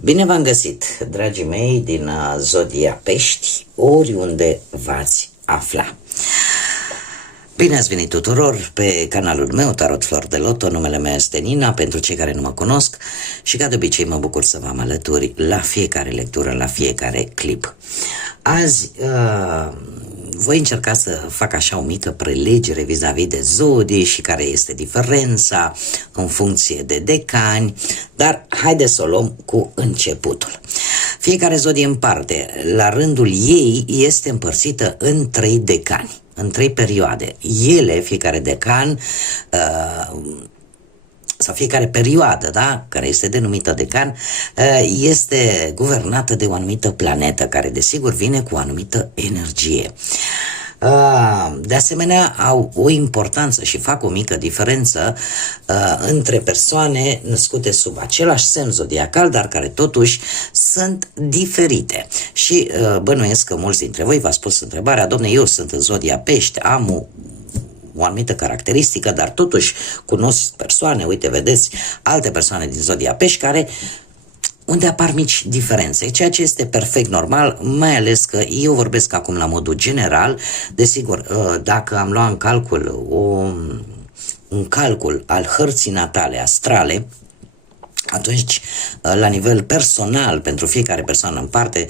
Bine v-am găsit, dragii mei din Zodia Pești, oriunde v-ați afla. Bine ați venit tuturor pe canalul meu, Tarot Flor de Loto. Numele meu este Nina, pentru cei care nu mă cunosc, și ca de obicei mă bucur să vă am alături la fiecare lectură, la fiecare clip. Azi voi încerca să fac așa o mică prelegere vis-a-vis de zodii și care este diferența în funcție de decani, dar haideți să o luăm cu începutul. Fiecare zodie în parte, la rândul ei, este împărțită în 3 decani, în 3 perioade. Ele, fiecare decan, sau fiecare perioadă, da, care este denumită decan, este guvernată de o anumită planetă, care desigur vine cu o anumită energie. De asemenea, au o importanță și fac o mică diferență între persoane născute sub același semn zodiacal, dar care totuși sunt diferite. Și bănuiesc că mulți dintre voi v-ați pus întrebarea: domne, eu sunt în Zodia Pești, am o anumită caracteristică, dar totuși cunosc persoane, uite, vedeți, alte persoane din Zodia Pești unde apar mici diferențe, ceea ce este perfect normal, mai ales că eu vorbesc acum la modul general. Desigur, dacă am luat în calcul un calcul al hărții natale astrale, atunci, la nivel personal, pentru fiecare persoană în parte,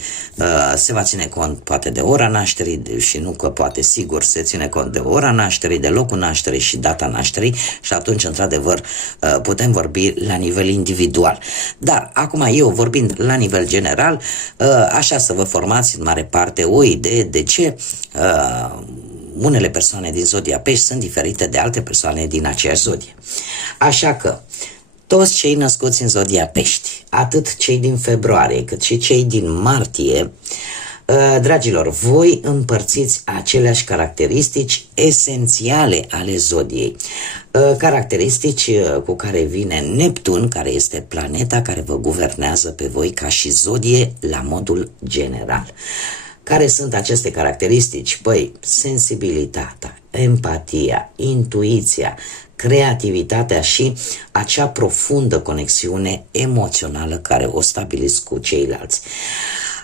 se va ține cont poate de ora nașterii, și nu că poate, sigur, se ține cont de ora nașterii, de locul nașterii și data nașterii, și atunci, într-adevăr, putem vorbi la nivel individual. Dar, acum eu, vorbind la nivel general, așa să vă formați în mare parte o idee de ce unele persoane din Zodia Pești sunt diferite de alte persoane din aceeași zodie. Așa că toți cei născuți în Zodia Pești, atât cei din februarie cât și cei din martie, dragilor, voi împărțiți aceleași caracteristici esențiale ale zodiei. Caracteristici cu care vine Neptun, care este planeta care vă guvernează pe voi ca și zodie la modul general. Care sunt aceste caracteristici? Păi, sensibilitatea, empatia, intuiția, creativitatea și acea profundă conexiune emoțională care o stabiliți cu ceilalți.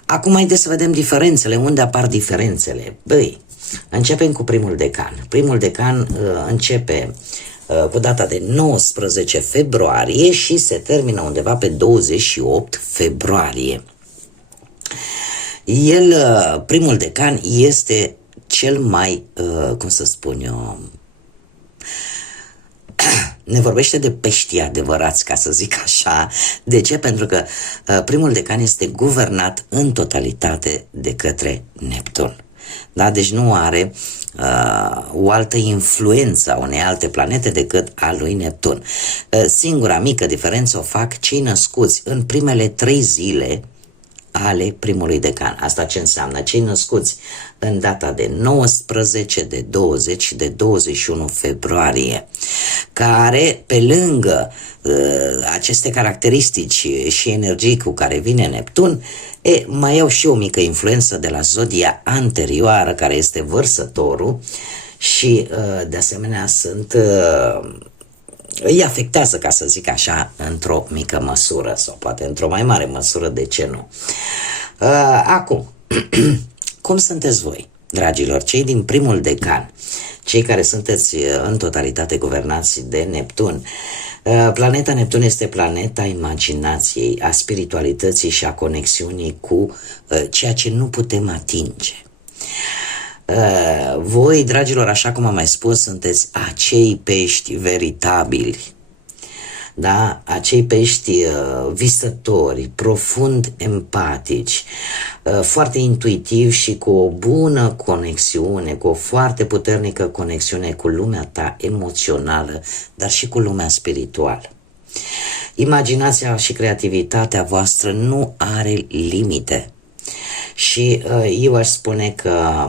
Acum haideți să vedem diferențele, unde apar diferențele. Băi, începem cu primul decan. Primul decan începe cu data de 19 februarie și se termină undeva pe 28 februarie. Primul decan este cel mai, cum să spun eu, ne vorbește de peștii adevărați, ca să zic așa. De ce? Pentru că primul decan este guvernat în totalitate de către Neptun. Da? Deci nu are o altă influență a unei alte planete decât a lui Neptun. Singura mică diferență o fac cei născuți în primele 3 zile ale primului decan. Asta ce înseamnă? Cei născuți în data de 19, de 20 și de 21 februarie, care, pe lângă aceste caracteristici și energii cu care vine Neptun, mai au și o mică influență de la zodia anterioară, care este Vărsătorul, și de asemenea îi afectează, ca să zic așa, într-o mică măsură, sau poate într-o mai mare măsură, de ce nu. Acum, cum sunteți voi, dragilor, cei din primul decan, cei care sunteți în totalitate guvernați de Neptun? Planeta Neptun este planeta imaginației, a spiritualității și a conexiunii cu ceea ce nu putem atinge. Voi, dragilor, așa cum am mai spus, sunteți acei pești veritabili, da? Acei pești visători, profund empatici, foarte intuitivi și cu o bună conexiune, cu o foarte puternică conexiune cu lumea ta emoțională, dar și cu lumea spirituală. Imaginația și creativitatea voastră nu are limite. Și eu aș spune că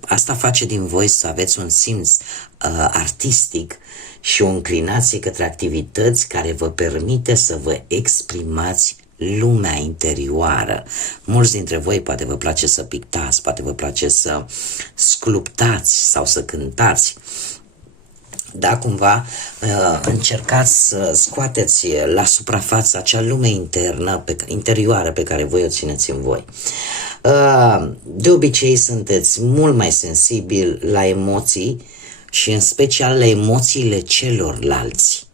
asta face din voi să aveți un simț artistic și o înclinație către activități care vă permite să vă exprimați lumea interioară. Mulți dintre voi poate vă place să pictați, poate vă place să sculptați sau să cântați. Da, cumva încercați să scoateți la suprafață acea lume internă, interioară pe care voi o țineți în voi. De obicei sunteți mult mai sensibili la emoții și în special la emoțiile celorlalți.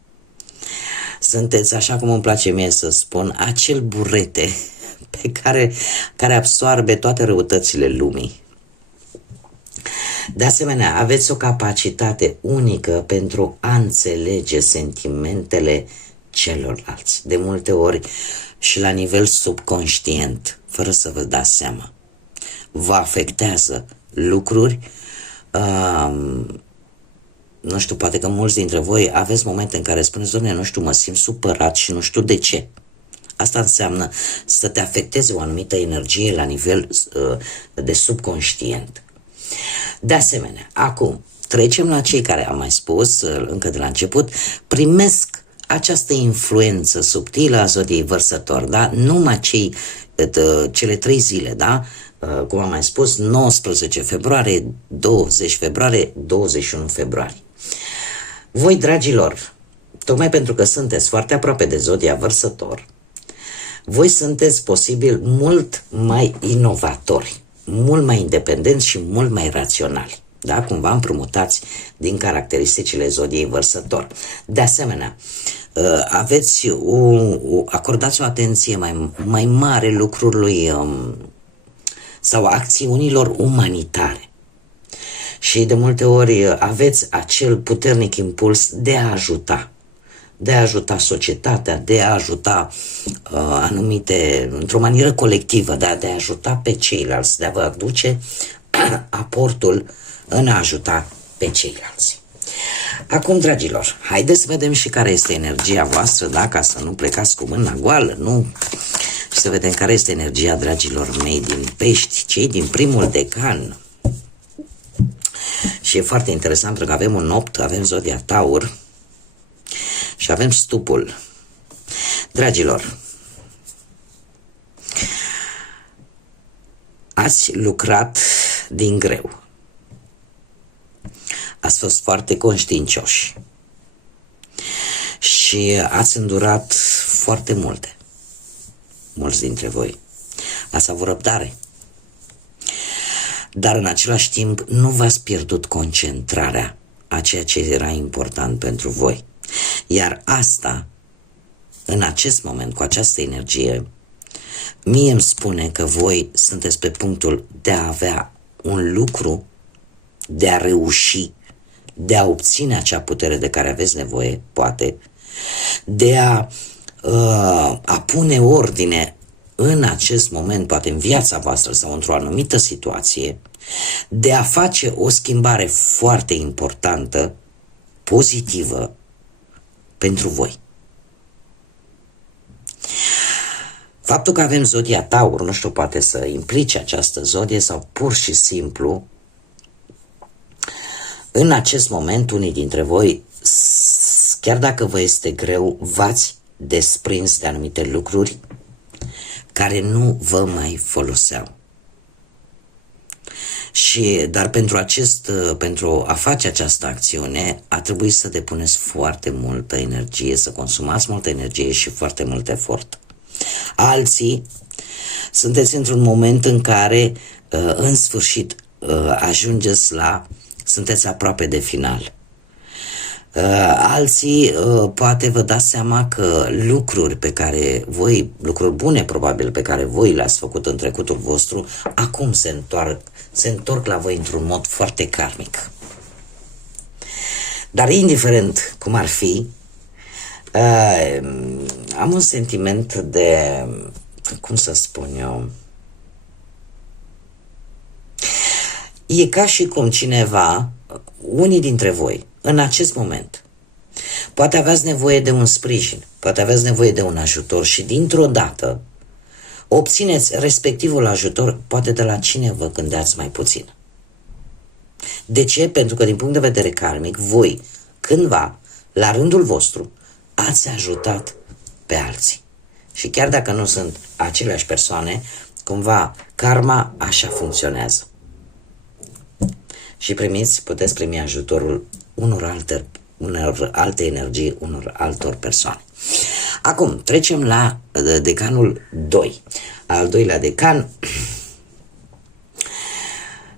Sunteți, așa cum îmi place mie să spun, acel burete care absorbe toate răutățile lumii. De asemenea, aveți o capacitate unică pentru a înțelege sentimentele celorlalți, de multe ori și la nivel subconștient, fără să vă dați seama. Vă afectează lucruri, nu știu, poate că mulți dintre voi aveți momente în care spuneți, Doamne, nu știu, mă simt supărat și nu știu de ce. Asta înseamnă să te afecteze o anumită energie la nivel de subconștient. De asemenea, acum trecem la cei care am mai spus încă de la început, primesc această influență subtilă a zodiei Vărsător, da? Numai cele 3 zile, da? Cum am mai spus, 19 februarie, 20 februarie, 21 februarie. Voi, dragilor, tocmai pentru că sunteți foarte aproape de zodia Vărsător, voi sunteți posibil mult mai inovatori, mult mai independenți și mult mai raționali. Da? Cumva împrumutați din caracteristicile zodiei Vărsător. De asemenea, acordați o atenție mai mare lucrurilor sau acțiunilor umanitare. Și de multe ori aveți acel puternic impuls de a ajuta societatea, de a ajuta anumite, într-o manieră colectivă, de a ajuta pe ceilalți, de a vă aduce aportul în a ajuta pe ceilalți. Acum, dragilor, haideți să vedem și care este energia voastră, da? Ca să nu plecați cu mâna goală, nu? Și să vedem care este energia, dragilor mei, din Pești, cei din primul decan. Și e foarte interesant pentru că avem un 8, avem zodia Taur și avem stupul. Dragilor, ați lucrat din greu. Ați fost foarte conștiincioși și ați îndurat foarte multe. Mulți dintre voi ați avut răbdare, dar în același timp nu v-ați pierdut concentrarea a ceea ce era important pentru voi. Iar asta, în acest moment, cu această energie, mie îmi spune că voi sunteți pe punctul de a avea un lucru, de a reuși, de a obține acea putere de care aveți nevoie, poate, de a pune ordine în acest moment, poate în viața voastră sau într-o anumită situație, de a face o schimbare foarte importantă, pozitivă, pentru voi. Faptul că avem zodia Taur, nu știu, poate să implice această zodie sau pur și simplu, în acest moment, unii dintre voi, chiar dacă vă este greu, v-ați desprins de anumite lucruri care nu vă mai foloseau. Dar pentru a face această acțiune a trebuit să depuneți foarte multă energie, să consumați multă energie și foarte mult efort. Alții sunteți într-un moment în care în sfârșit sunteți aproape de final. Alții poate vă dați seama că lucruri bune probabil pe care voi le-ați făcut în trecutul vostru, acum se întorc la voi într-un mod foarte karmic. Dar indiferent cum ar fi, am un sentiment de, cum să spun eu, e ca și cum cineva, unii dintre voi, în acest moment, poate aveți nevoie de un sprijin, poate aveți nevoie de un ajutor și dintr-o dată obțineți respectivul ajutor poate de la cine vă gândeați mai puțin. De ce? Pentru că din punct de vedere karmic, voi, cândva, la rândul vostru, ați ajutat pe alții. Și chiar dacă nu sunt aceleași persoane, cumva karma așa funcționează. Și puteți primi ajutorul unor unor alte energii, unor altor persoane. Acum, trecem la decanul 2. Al doilea decan,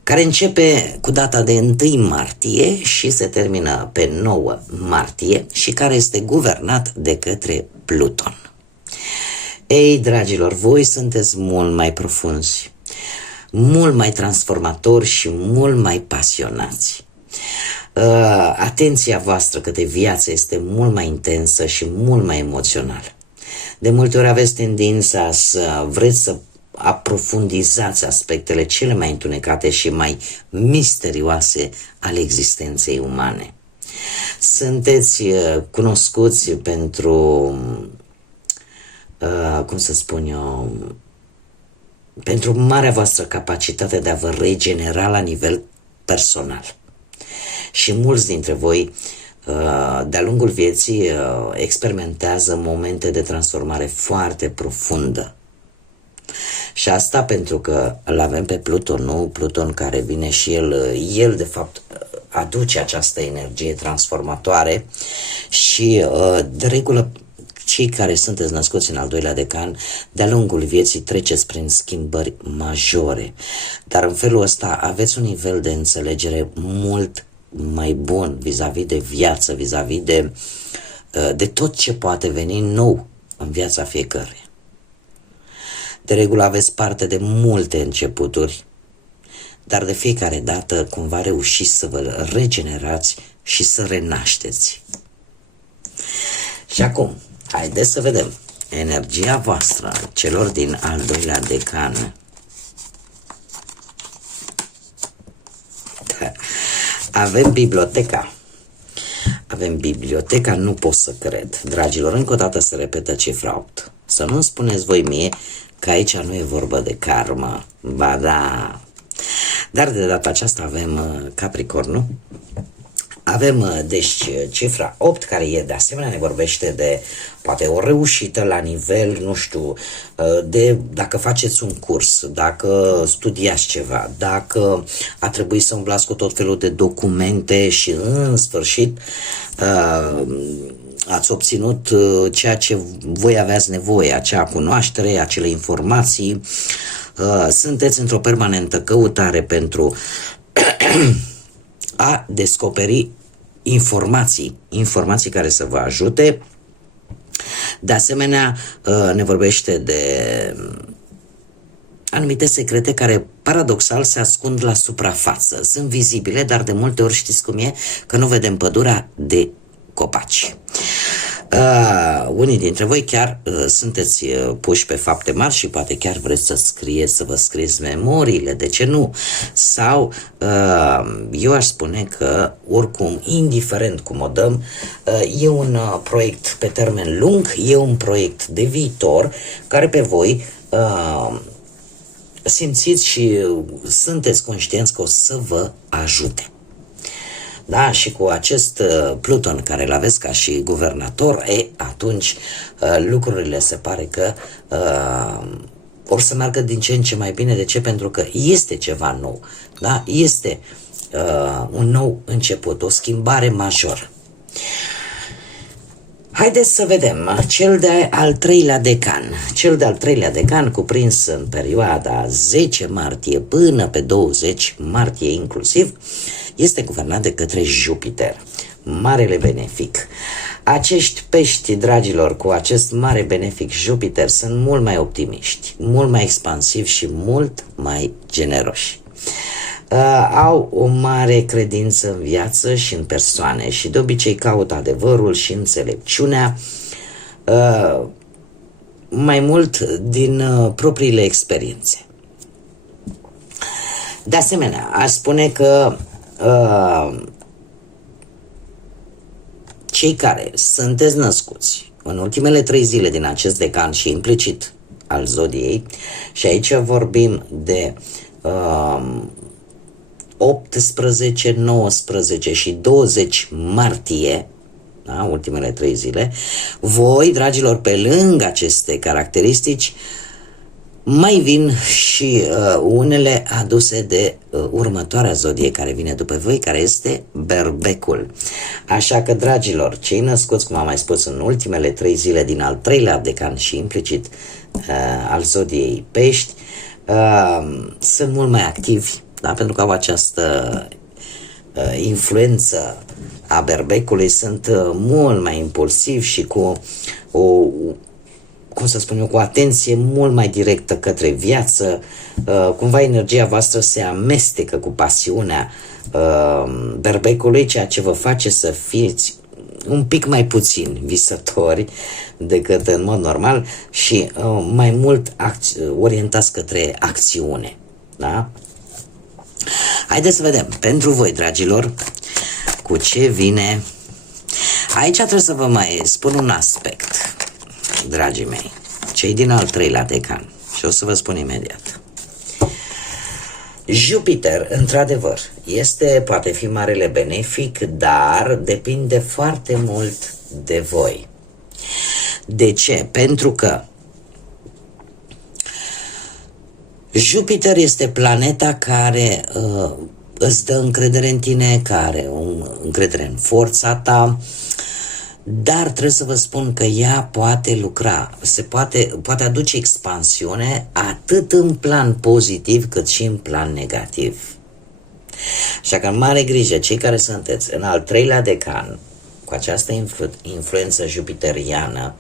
care începe cu data de 1 martie și se termină pe 9 martie și care este guvernat de către Pluton. Ei, dragilor, voi sunteți mult mai profunzi, mult mai transformatori și mult mai pasionați. Atenția voastră către viață este mult mai intensă și mult mai emoțională. De multe ori aveți tendința să vreți să aprofundizați aspectele cele mai întunecate și mai misterioase ale existenței umane. Sunteți cunoscuți pentru, cum să spun eu, pentru marea voastră capacitate de a vă regenera la nivel personal. Și mulți dintre voi, de-a lungul vieții, experimentează momente de transformare foarte profundă. Și asta pentru că îl avem pe Pluton, nu? Pluton care vine și el de fapt aduce această energie transformatoare și de regulă cei care sunteți născuți în al doilea decan, de-a lungul vieții treceți prin schimbări majore, dar în felul ăsta aveți un nivel de înțelegere mult mai bun vis-a-vis de viață, vis-a-vis de tot ce poate veni nou în viața fiecăruia. De regulă aveți parte de multe începuturi, dar de fiecare dată cumva reușiți să vă regenerați și să renașteți. Și acum, haideți să vedem energia voastră, celor din al doilea decan. Avem biblioteca. Avem biblioteca, nu pot să cred. Dragilor, încă o dată se repetă cifra 8. Să nu spuneți voi mie că aici nu e vorba de karmă. Ba da. Dar de data aceasta avem Capricornul. Avem, deci, cifra 8, care e, de asemenea, ne vorbește de, poate, o reușită la nivel, nu știu, de dacă faceți un curs, dacă studiați ceva, dacă a trebuit să umblați cu tot felul de documente și, în sfârșit, ați obținut ceea ce voi aveați nevoie, acea cunoaștere, acele informații, sunteți într-o permanentă căutare pentru a descoperi informații care să vă ajute. De asemenea, ne vorbește de anumite secrete care paradoxal se ascund la suprafață. Sunt vizibile, dar de multe ori știți cum e, că nu vedem pădurea de copaci. Unii dintre voi chiar sunteți puși pe fapte mari și poate chiar vreți să scrieți, să vă scrieți memoriile, de ce nu? Sau eu aș spune că oricum, indiferent cum o dăm, e un proiect pe termen lung, e un proiect de viitor care pe voi simțiți și sunteți conștienți că o să vă ajute. Da, și cu acest Pluton care îl aveți ca și guvernator, atunci lucrurile se pare că or să meargă din ce în ce mai bine. De ce? Pentru că este ceva nou, da? Este un nou început, o schimbare majoră. Haideți să vedem cel de-al treilea decan. Cel de-al treilea decan, cuprins în perioada 10 martie până pe 20 martie inclusiv, este guvernat de către Jupiter, marele benefic. Acești pești, dragilor, cu acest mare benefic Jupiter, sunt mult mai optimiști, mult mai expansivi și mult mai generoși. Au o mare credință în viață și în persoane și de obicei caută adevărul și înțelepciunea mai mult din propriile experiențe. De asemenea, aș spune că cei care sunteți născuți în ultimele 3 zile din acest decan și implicit al zodiei, și aici vorbim de 18, 19 și 20 martie, da, ultimele 3 zile, voi, dragilor, pe lângă aceste caracteristici, Mai vin și unele aduse de următoarea zodie care vine după voi, care este Berbecul. Așa că, dragilor, cei născuți, cum am mai spus, în ultimele 3 zile din al 3-lea decan și implicit al zodiei Pești, sunt mult mai activi, da? Pentru că au această influență a Berbecului, sunt mult mai impulsivi și cu o, cum să spun eu, cu atenție mult mai directă către viață. Cumva energia voastră se amestecă cu pasiunea Berbecului, ceea ce vă face să fiți un pic mai puțin visători decât în mod normal și mai mult orientați către acțiune. Da? Haideți să vedem pentru voi, dragilor, cu ce vine. Aici trebuie să vă mai spun un aspect, dragii mei, cei din al 3-lea decan, și o să vă spun imediat. Jupiter, într-adevăr, poate fi marele benefic, dar depinde foarte mult de voi. De ce? Pentru că Jupiter este planeta care îți dă încredere în tine, care încredere în forța ta, dar trebuie să vă spun că ea poate lucra, poate aduce expansiune atât în plan pozitiv cât și în plan negativ. Așa că mare grijă, cei care sunteți în al 3-lea decan, cu această influență jupiteriană,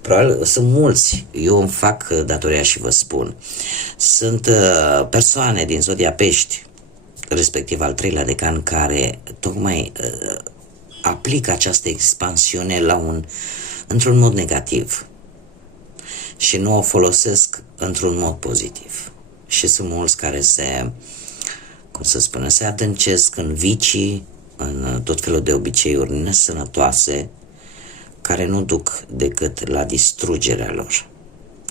probabil sunt mulți, eu îmi fac datoria și vă spun, sunt persoane din zodia Pești, respectiv al 3-lea decan, care tocmai aplică această expansiune într-un mod negativ și nu o folosesc într-un mod pozitiv. Și sunt mulți care se adâncesc în vicii, în tot felul de obiceiuri nesănătoase, care nu duc decât la distrugerea lor.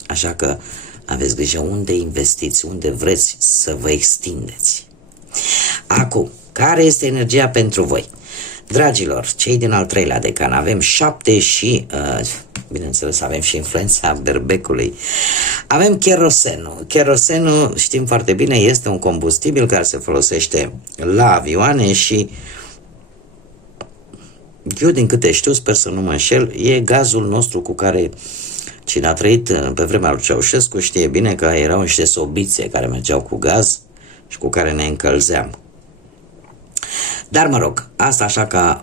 Așa că aveți grijă unde investiți, unde vreți să vă extindeți. Acum, care este energia pentru voi? Dragilor, cei din al 3-lea decan, avem 7 și, bineînțeles, avem și influența Berbecului. Avem cherosenul. Cherosenul, știm foarte bine, este un combustibil care se folosește la avioane și eu, din câte știu, sper să nu mă înșel, e gazul nostru cu care cine a trăit pe vremea lui Ceaușescu știe bine că erau niște sobițe care mergeau cu gaz și cu care ne încălzeam. Dar mă rog, asta așa ca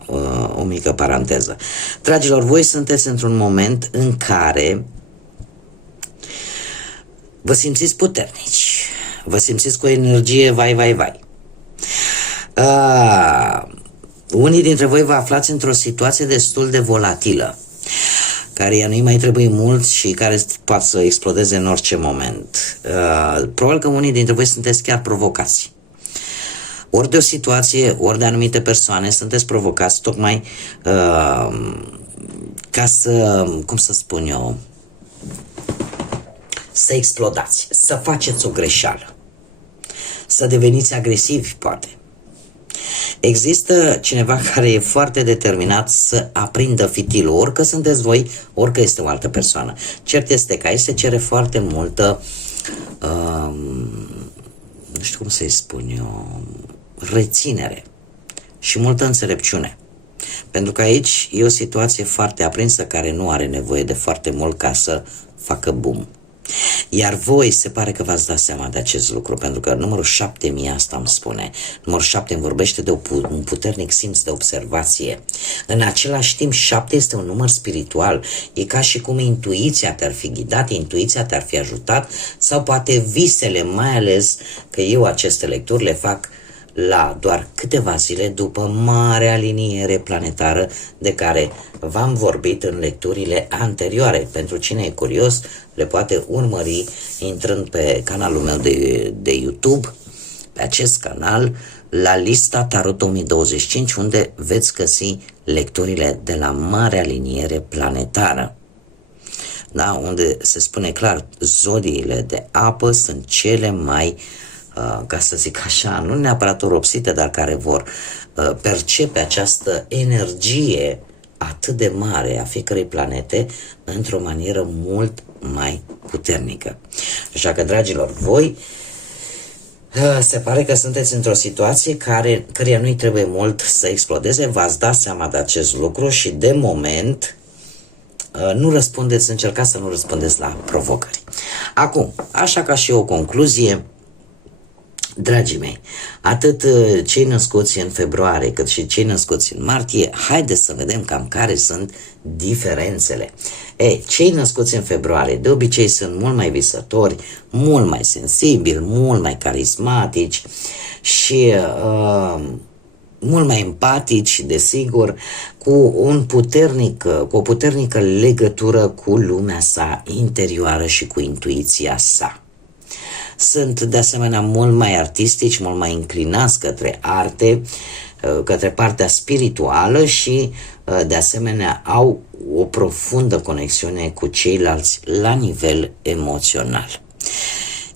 o mică paranteză. Dragilor, voi sunteți într-un moment în care vă simțiți puternici, vă simțiți cu o energie vai. Unii dintre voi vă aflați într-o situație destul de volatilă, care nu-i mai trebuie mult și care poate să explodeze în orice moment. Probabil că unii dintre voi sunteți chiar provocați. Ori de o situație, ori de anumite persoane, sunteți provocați tocmai ca să, cum să spun eu, să explodați, să faceți o greșeală, să deveniți agresivi, poate. Există cineva care e foarte determinat să aprindă fitilul, orică sunteți voi, orică este o altă persoană. Cert este că aici se cere foarte multă, nu știu cum să-i spun eu, reținere și multă înțelepciune. Pentru că aici e o situație foarte aprinsă care nu are nevoie de foarte mult ca să facă boom. Iar voi se pare că v-ați dat seama de acest lucru, pentru că numărul 7 mie asta îmi spune. Numărul 7 îmi vorbește de un puternic simț de observație. În același timp, 7 este un număr spiritual. E ca și cum intuiția te-ar fi ghidat, intuiția te-ar fi ajutat, sau poate visele, mai ales că eu aceste lecturi le fac la doar câteva zile după mare aliniere planetară de care v-am vorbit în lecturile anterioare. Pentru cine e curios, le poate urmări intrând pe canalul meu de YouTube, pe acest canal, la lista Tarot 2025, unde veți găsi lecturile de la mare aliniere planetară. Da? Unde se spune clar, zodiile de apă sunt cele mai ca să zic așa, nu neapărat oropsite, dar care vor percepe această energie atât de mare a fiecărei planete într-o manieră mult mai puternică. Așa că, dragilor, voi se pare că sunteți într-o situație căreia nu-i trebuie mult să explodeze, v-ați dat seama de acest lucru și de moment nu răspundeți, încercați să nu răspundeți la provocări. Acum, așa ca și o concluzie, dragii mei, atât cei născuți în februarie cât și cei născuți în martie, haideți să vedem cam care sunt diferențele. Cei născuți în februarie de obicei sunt mult mai visători, mult mai sensibili, mult mai carismatici și mult mai empatici, desigur, cu o puternică legătură cu lumea sa interioară și cu intuiția sa. Sunt de asemenea mult mai artistici, mult mai inclinați către arte, către partea spirituală și de asemenea au o profundă conexiune cu ceilalți la nivel emoțional.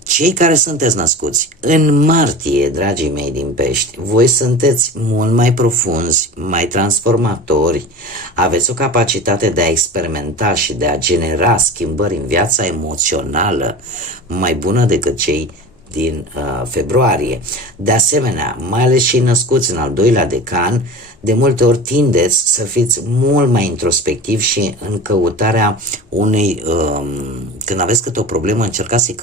Cei care sunteți născuți în martie, dragii mei din Pești, voi sunteți mult mai profunzi, mai transformatori, aveți o capacitate de a experimenta și de a genera schimbări în viața emoțională mai bună decât cei din februarie. De asemenea, mai ales cei născuți în al doilea decan, de multe ori tindeți să fiți mult mai introspectivi și în căutarea unei, când aveți câte o problemă, încercați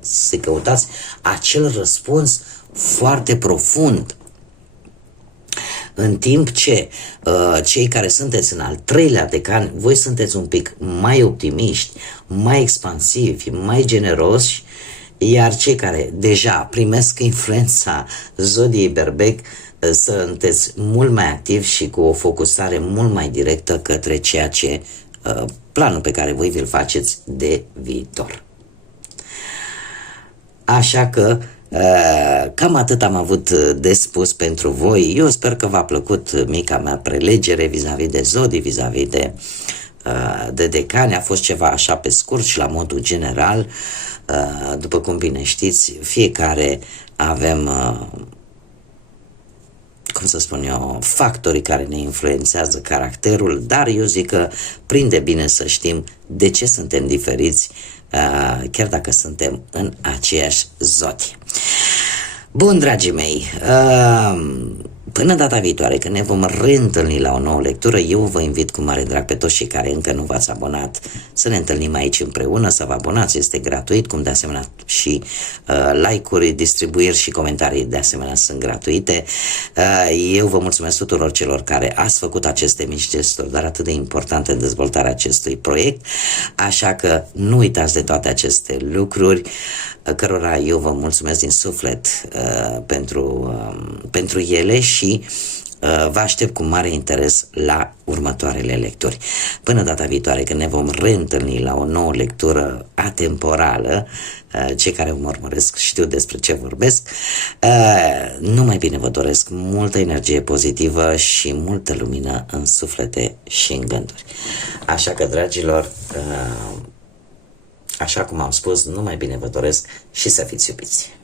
să-i căutați acel răspuns foarte profund. În timp ce cei care sunteți în al treilea decan, voi sunteți un pic mai optimiști, mai expansivi, mai generoși, iar cei care deja primesc influența zodiei Berbec sunteți mult mai activi și cu o focusare mult mai directă către ceea ce planul pe care voi vi-l faceți de viitor. Așa că cam atât am avut de spus pentru voi. Eu sper că v-a plăcut mica mea prelegere vis-a-vis de zodii, vis-a-vis de decani. A fost ceva așa pe scurt și la modul general. După cum bine știți, fiecare avem, cum să spun eu, factorii care ne influențează caracterul, dar eu zic că prinde bine să știm de ce suntem diferiți, chiar dacă suntem în aceeași zodie. Bun, dragii mei, până data viitoare, când ne vom reîntâlni la o nouă lectură, eu vă invit cu mare drag pe toți cei care încă nu v-ați abonat să ne întâlnim aici împreună, să vă abonați, este gratuit, cum de asemenea și like-uri, distribuiri și comentarii de asemenea sunt gratuite. Eu vă mulțumesc tuturor celor care ați făcut aceste mici gesturi, dar atât de importante în dezvoltarea acestui proiect, așa că nu uitați de toate aceste lucruri, cărora eu vă mulțumesc din suflet pentru ele și vă aștept cu mare interes la următoarele lecturi. Până data viitoare, când ne vom reîntâlni la o nouă lectură atemporală, cei care mă urmăresc știu despre ce vorbesc, numai bine vă doresc multă energie pozitivă și multă lumină în suflete și în gânduri. Așa că, dragilor, așa cum am spus, numai bine vă doresc și să fiți iubiți.